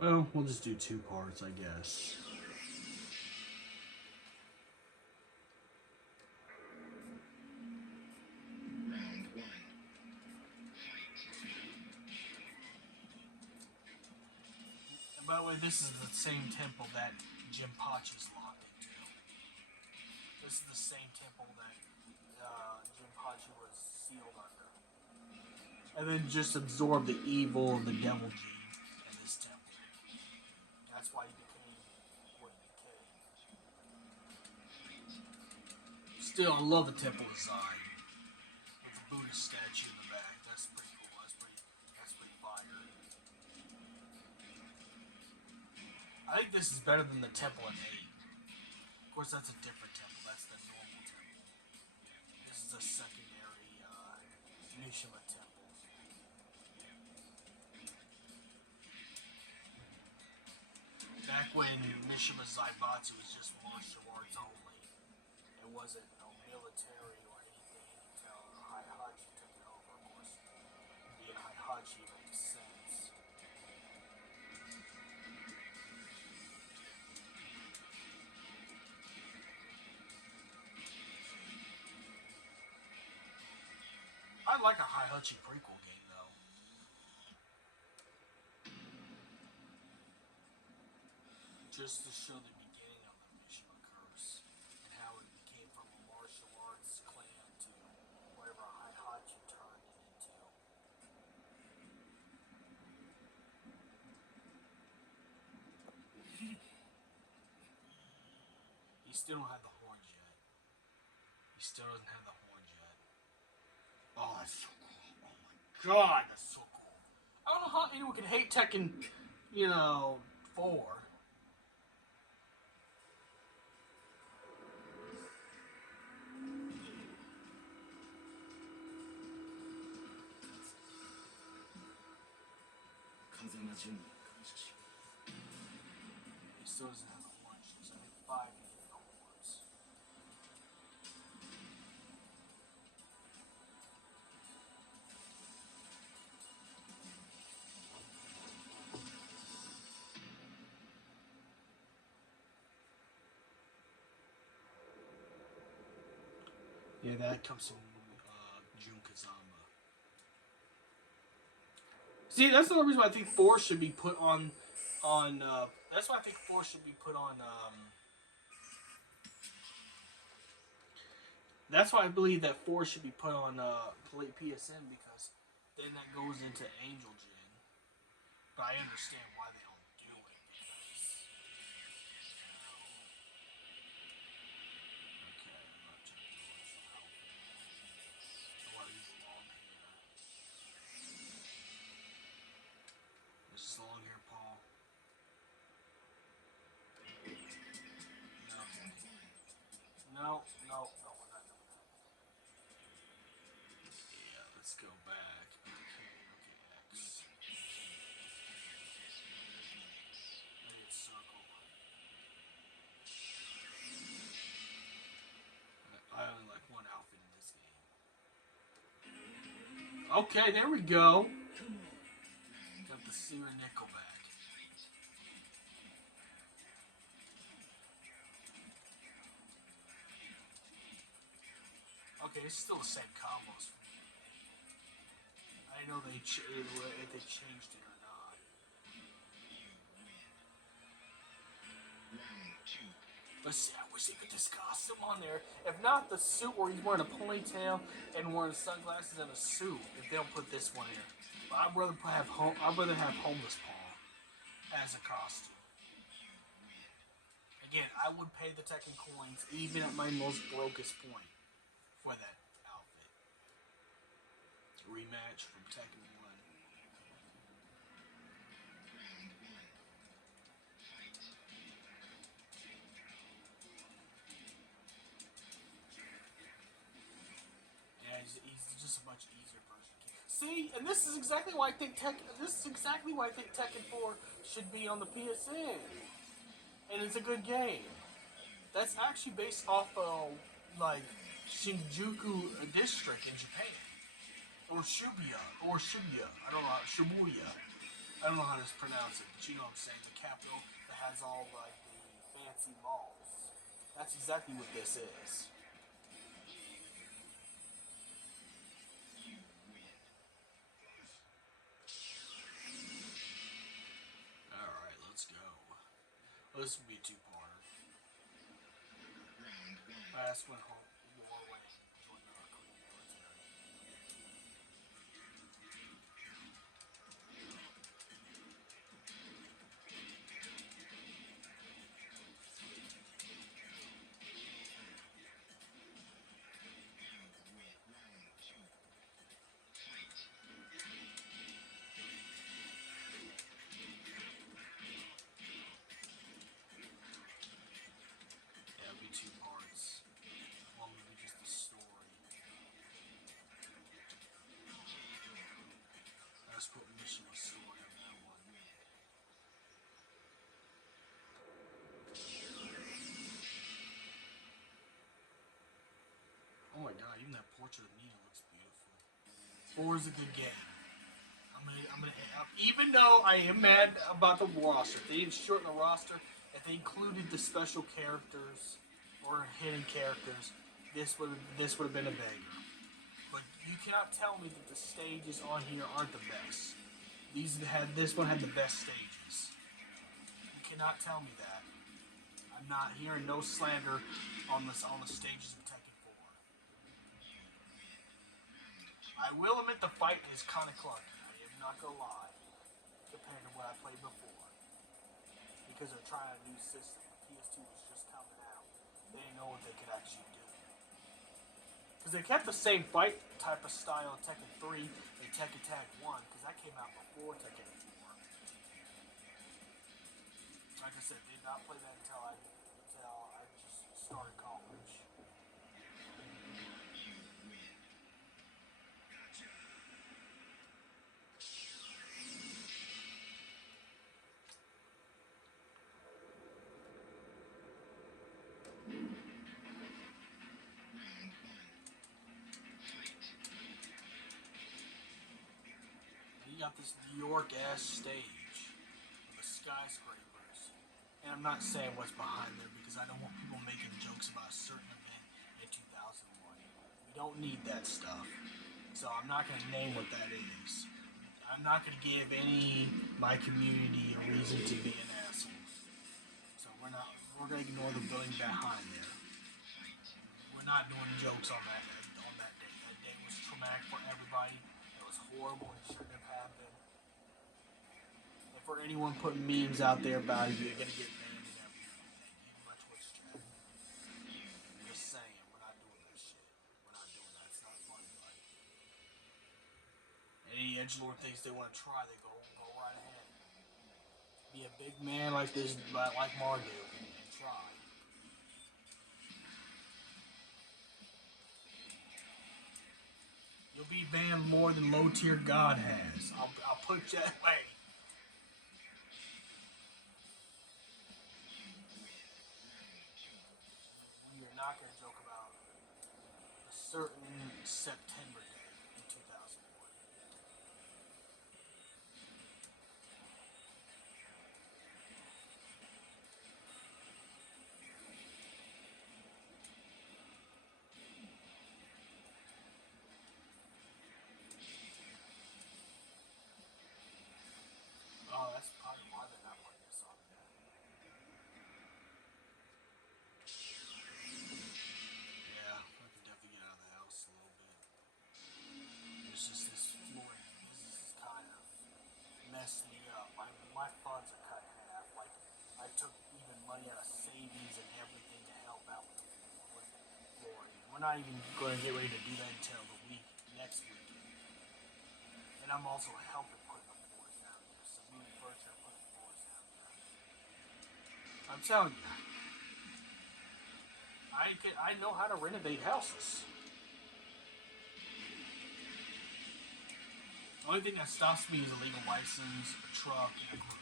Well, we'll just do two parts, I guess. And by the way, this is the same temple that Jinpachi's locked into. This is the same temple that Jinpachi was sealed under. And then just absorb the evil of the devil gene in this temple. That's why he became what he became. Still, I love the temple design with the Buddhist statue in the back. That's pretty cool. That's pretty fire. I think this is better than the temple in 8. Of course, that's a different temple. That's the normal temple. This is a secondary Mishima temple. Back when Mishima Zaibatsu was just martial arts only. It wasn't military or anything until Heihachi took it over. Of course, being Heihachi makes sense. I'd like a Heihachi prequel game though. Just to show the beginning of the Mishima curse and how it became from a martial arts clan to whatever Heihachi turned it into. He still don't have the horns yet. He still doesn't have the horns yet. Oh, that's so cool. Oh my god, that's so cool. I don't know how anyone can hate Tekken, 4. He still doesn't have the horns. There's only 5 needed the horns. Yeah, that comes from Jun Kazama. See, that's the reason why I think 4 should be put on. That's why I think 4 should be put on. That's why I believe that 4 should be put on PSN because then that goes into Angel Gen. But I understand why they don't do it because. Okay, I'm not checking the list. Long hair. This is long hair, Paul. No, we're not doing that. Yeah, let's go back. Okay, X. Maybe it's circle. I only like one outfit in this game. Okay, there we go. Got the Seer Nickel back. Okay, it's still the same combos. I know if they changed it or not. But see, I wish they could just costume on there. If not the suit where he's wearing a ponytail and wearing sunglasses and a suit, if they don't put this one in. But I'd rather have homeless Paul as a costume. Again, I would pay the Tekken coins even at my most brokest point for that outfit. Rematch from Tekken 1. Yeah, he's just a much easier version. See, and this is exactly why I think Tekken 4 should be on the PSN. And it's a good game. That's actually based off of like Shinjuku district in Japan, or Shibuya. I don't know, Shibuya. I don't know how to pronounce it, but you know what I'm saying. The capital that has all like the fancy malls. That's exactly what this is. All right, let's go. Well, this will be a two-parter. That's when war went and joined the Korean military. Yeah, it'll be two parts. One will be just the story. That's what mission was story on that one. Oh my god, even that portrait of Nina looks beautiful. Four is a good game. Even though I am mad about the roster, if they didn't shorten the roster, if they included the special characters or hidden characters, this would have been a banger. But you cannot tell me that the stages on here aren't the best. This one had the best stages. You cannot tell me that. I'm not hearing no slander on the stages of Tekken 4. I will admit the fight is kind of clunky. I am not gonna lie, compared to what I played before, because they're trying a new system. PS2 was just coming out. They didn't know what they could actually do. Because they kept the same fight type of style in Tekken 3 and Tekken Tag 1, because that came out before Tekken 4. Like I said, did not play that until I just started college. You got this New York ass stage with the skyscrapers. And I'm not saying what's behind there because I don't want people making jokes about a certain event in 2001. We don't need that stuff. So I'm not going to name what that is. I'm not going to give my community a reason to be an asshole. So we're going to ignore the building behind there. We're not doing jokes on that day. That day was traumatic for everybody. It was horrible. It shouldn't have happened. And for anyone putting memes out there about it, you're going to get banned and everything. Thank you much, what's chat. I'm just saying, we're not doing that shit. We're not doing that. It's not fun, but any edgelord thinks they want to try, they go right ahead. Be a big man like Mardu, and try. You'll be banned more than low tier God has. I'll put you that way. We are not going to joke about a certain September day in 2001. Oh, that's probably why they're not putting this on there. Yeah, I can definitely get out of the house a little bit. It's just this flooring business is kind of messed me up. My funds are cut in half. Like, I took even money out of savings and everything to help out with flooring. We're not even going to get ready to do that until next weekend. And I'm also helping put the floors down there. So me and Bertram are putting floors down there. I'm telling you, I know how to renovate houses. The only thing that stops me is a legal license, a truck, and a crew.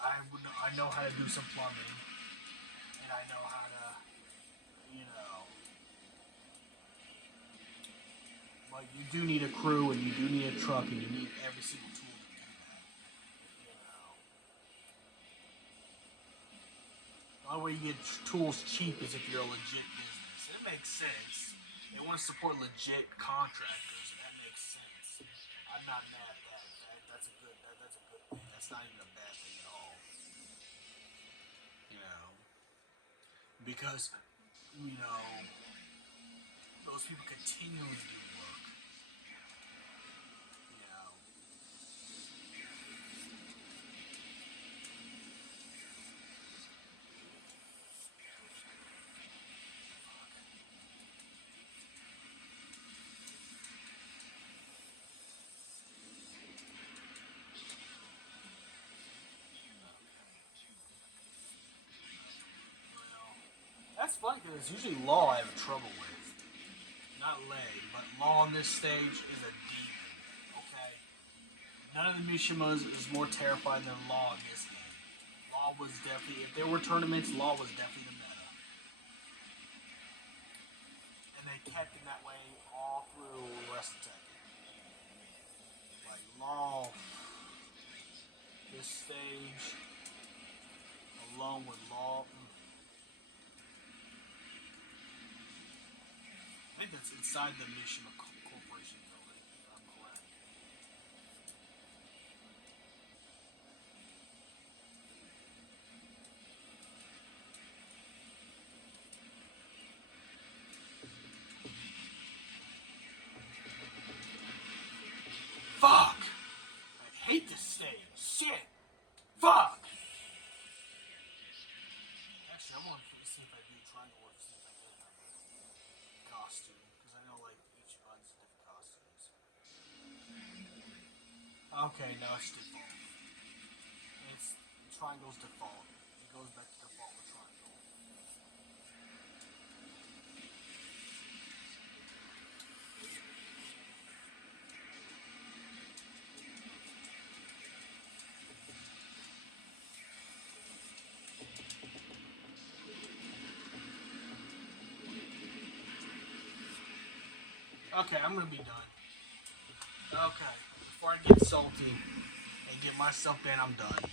I know how to do some plumbing, and I know how to, you know. But you do need a crew, and you do need a truck, and you need every single tool to do that. only way you get tools cheap is if you're a legit business. And it makes sense. They want to support legit contractors, and that makes sense. I'm not mad at that. That's a good. That's a good thing. That's not even a bad thing at all. You know, because those people continually do work. You know, well, that's funny because it's usually law I have trouble with. Not Lay, but law on this stage is a demon. Okay, none of the Mishimas is more terrifying than law in this game. Law was definitely, if there were tournaments, law was definitely the meta, and they kept it that way all through the rest of Tekken. Like law, this stage along with law. I think that's inside the Mishima Corporation building, if I'm correct. Fuck! I hate this stage. Shit! Fuck! Actually, I want to see if I do triangle or see if I get another costume. Because I know, like, each runs different costumes. Okay, no, it's default. It's triangle's default. It goes back to default with triangle. Okay, I'm gonna be done. Okay, before I get salty and get myself banned, I'm done.